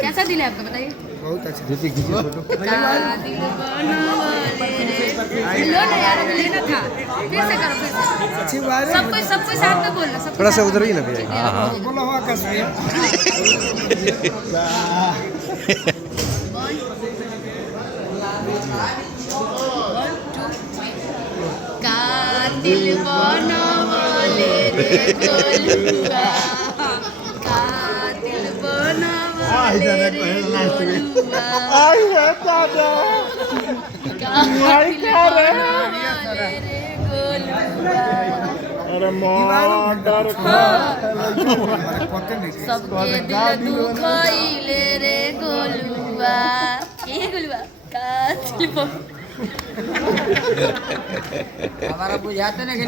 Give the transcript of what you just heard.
कैसा दिल है आपका बताइए? बहुत अच्छा। लेना था फिर से करो फिर से अच्छी बात है। सबको साथ में बोलना सब थोड़ा सा उधर ही ना भैया। बोलो हुआ कैसे दिल बनवले रे गोलुआ दिल बनवले रे गोलुआ आई है दादा दिल बनवले रे गोलुआ अरे मॉडर सबके दिल दुखइले रे गोलुआ ए गोलुआ का दिल हमारा बुझाते ना कि